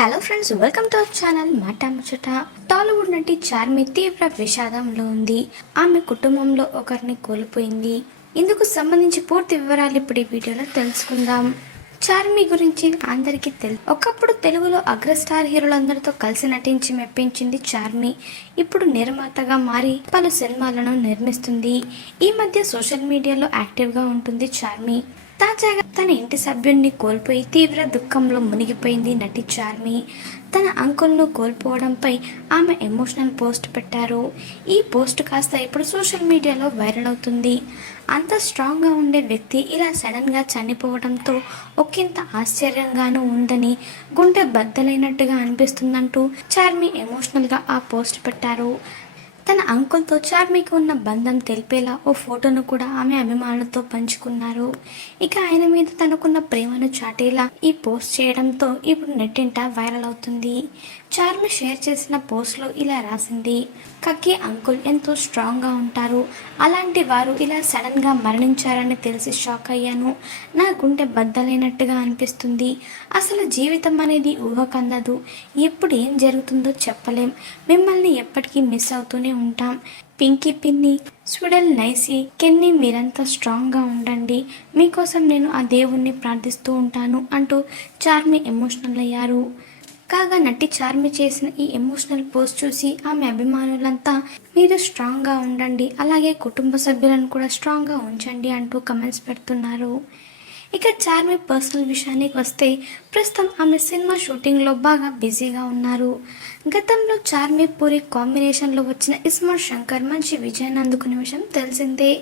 Hello friends, welcome to our channel మాట ముచ్చట. టాలీవుడ్ నటి చార్మి తీవ్ర విషాదంలో ఉంది. ఆమె కుటుంబంలో ఒకరిని కోల్పోయింది. ఇందుకు సంబంధించి పూర్తి వివరాలు ఇప్పుడు ఈ వీడియోలో తెలుసుకుందాం. చార్మి గురించి అందరికీ తెలుసు. ఒకప్పుడు తెలుగులో అగ్రస్టార్ హీరోలందరితో కలిసి నటించి మెప్పించింది చార్మి. ఇప్పుడు నిర్మాతగా మారి పలు సినిమాలను నిర్మిస్తుంది. ఈ మధ్య సోషల్ మీడియాలో యాక్టివ్గా ఉంటుంది చార్మి. తాజాగా తన ఇంటి సభ్యుడిని కోల్పోయి తీవ్ర దుఃఖంలో మునిగిపోయింది నటి చార్మి. తన అంకుల్ను కోల్పోవడంపై ఆమె ఎమోషనల్ పోస్ట్ పెట్టారు. ఈ పోస్ట్ కాస్త ఇప్పుడు సోషల్ మీడియాలో వైరల్ అవుతుంది. అంత స్ట్రాంగ్గా ఉండే వ్యక్తి ఇలా సడన్గా చనిపోవడంతో ఒకంత ఆశ్చర్యంగానూ ఉందని, గుండె బద్దలైనట్టుగా అనిపిస్తుందంటూ చార్మి ఎమోషనల్గా ఆ పోస్ట్ పెట్టారు. తన అంకుల్తో చార్మికి ఉన్న బంధం తెలిపేలా ఓ ఫోటోను కూడా ఆమె అభిమానులతో పంచుకున్నారు. ఇక ఆయన మీద తనకున్న ప్రేమను చాటేలా ఈ పోస్ట్ చేయడంతో ఇప్పుడు నెట్టింట వైరల్ అవుతుంది. చార్మి షేర్ చేసిన పోస్ట్లో ఇలా రాసింది: కక్కి అంకుల్ ఎంతో స్ట్రాంగ్గా ఉంటారు. అలాంటి వారు ఇలా సడన్గా మరణించారని తెలిసి షాక్ అయ్యాను. నా గుండె బద్దలైనట్టుగా అనిపిస్తుంది. అసలు జీవితం అనేది ఊహకందదు. ఎప్పుడు ఏం జరుగుతుందో చెప్పలేం. మిమ్మల్ని ఎప్పటికీ మిస్ అవుతూనే ఉంటాం. పింకీ పిన్ని, స్విడల్ నైసి, కెన్నీ, మీరంతా స్ట్రాంగ్గా ఉండండి. మీకోసం నేను ఆ దేవుణ్ణి ప్రార్థిస్తూ ఉంటాను అంటూ చార్మి ఎమోషనల్ అయ్యారు. కాగా నటి చార్మి చేసిన ఈ ఎమోషనల్ పోస్ట్ చూసి ఆమె అభిమానులంతా మీరు స్ట్రాంగ్గా ఉండండి, అలాగే కుటుంబ సభ్యులను కూడా స్ట్రాంగ్గా ఉంచండి అంటూ కమెంట్స్ పెడుతున్నారు. ఇక చార్మి పర్సనల్ విషయానికి వస్తే ప్రస్తుతం ఆమె సినిమా షూటింగ్లో బాగా బిజీగా ఉన్నారు. గతంలో చార్మి పూరి కాంబినేషన్లో వచ్చిన ఇస్మార్ట్ శంకర్ మంచి విజయాన్ని అందుకునే విషయం తెలిసిందే.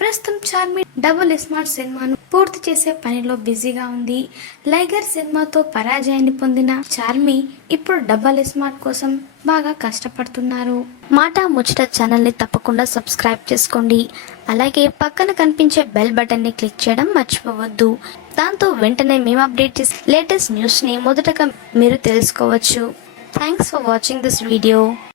ప్రస్తుతం చార్మి డబుల్ ఇస్మార్ట్ సినిమాను పూర్తి చేసే పనిలో బిజీగా ఉంది. లైగర్ సినిమాతో పరాజయాన్ని పొందిన చార్మి ఇప్పుడు డబుల్ ఇస్మార్ట్ కోసం బాగా కష్టపడుతున్నారు. మాట ముచ్చట ఛానల్ని తప్పకుండా సబ్స్క్రైబ్ చేసుకోండి. అలాగే పక్కన కనిపించే బెల్ బటన్ని క్లిక్ చేయడం మర్చిపోవద్దు. దాంతో వెంటనే మేము అప్డేట్ చేసే లేటెస్ట్ న్యూస్ని మొదటగా మీరు తెలుసుకోవచ్చు. Thanks for watching this video.